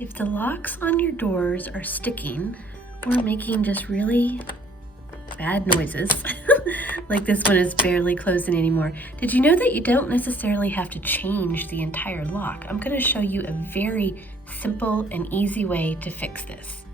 If the locks on your doors are sticking or making just really bad noises, like this one is barely closing anymore, did you know that you don't necessarily have to change the entire lock? I'm going to show you a very simple and easy way to fix this.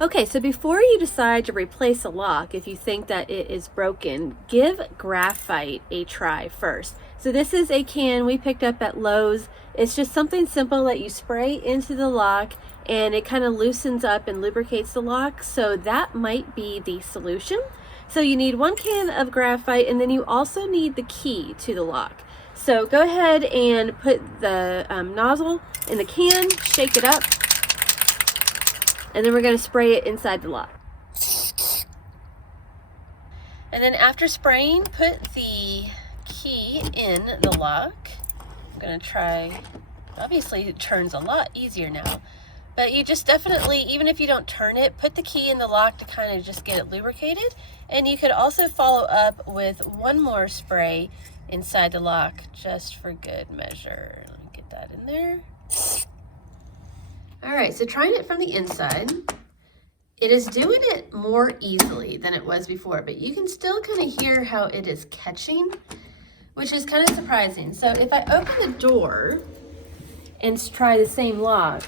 Okay, so before you decide to replace a lock, if you think that it is broken, give graphite a try first. So this is a can we picked up at Lowe's. It's just something simple that you spray into the lock and it kind of loosens up and lubricates the lock. So that might be the solution. So you need 1 can of graphite, and then you also need the key to the lock. So go ahead and put the nozzle in the can, shake it up, and then we're going to spray it inside the lock. And then after spraying, put the key in the lock. I'm going to try, obviously it turns a lot easier now, but you just definitely, even if you don't turn it, put the key in the lock to kind of just get it lubricated. And you could also follow up with 1 more spray inside the lock just for good measure. Let me get that in there. All right, so trying it from the inside, it is doing it more easily than it was before, but you can still kind of hear how it is catching, which is kind of surprising. So if I open the door and try the same lock,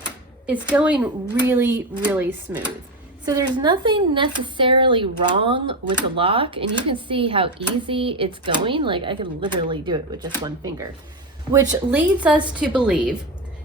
it's going really, really smooth. So there's nothing necessarily wrong with the lock, and you can see how easy it's going. Like I can literally do it with just 1 finger, which leads us to believe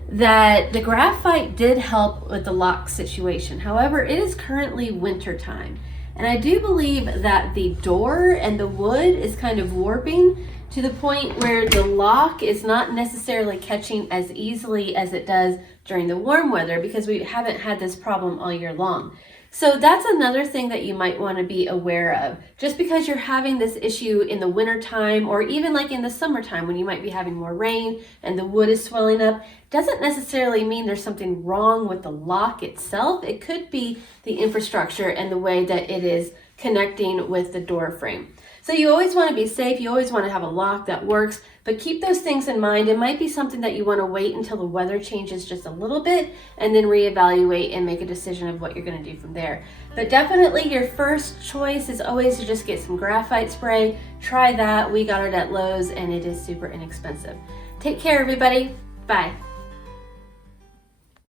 that the graphite did help with the lock situation. However, it is currently winter time, and I do believe that the door and the wood is kind of warping to the point where the lock is not necessarily catching as easily as it does during the warm weather, because we haven't had this problem all year long. So that's another thing that you might want to be aware of. Just because you're having this issue in the winter time, or even like in the summertime when you might be having more rain and the wood is swelling up, doesn't necessarily mean there's something wrong with the lock itself. It could be the infrastructure and the way that it is connecting with the door frame. So you always want to be safe. You always want to have a lock that works, but keep those things in mind. It might be something that you want to wait until the weather changes just a little bit and then reevaluate and make a decision of what you're going to do from there. But definitely your first choice is always to just get some graphite spray. Try that. We got it at Lowe's and it is super inexpensive. Take care, everybody. Bye.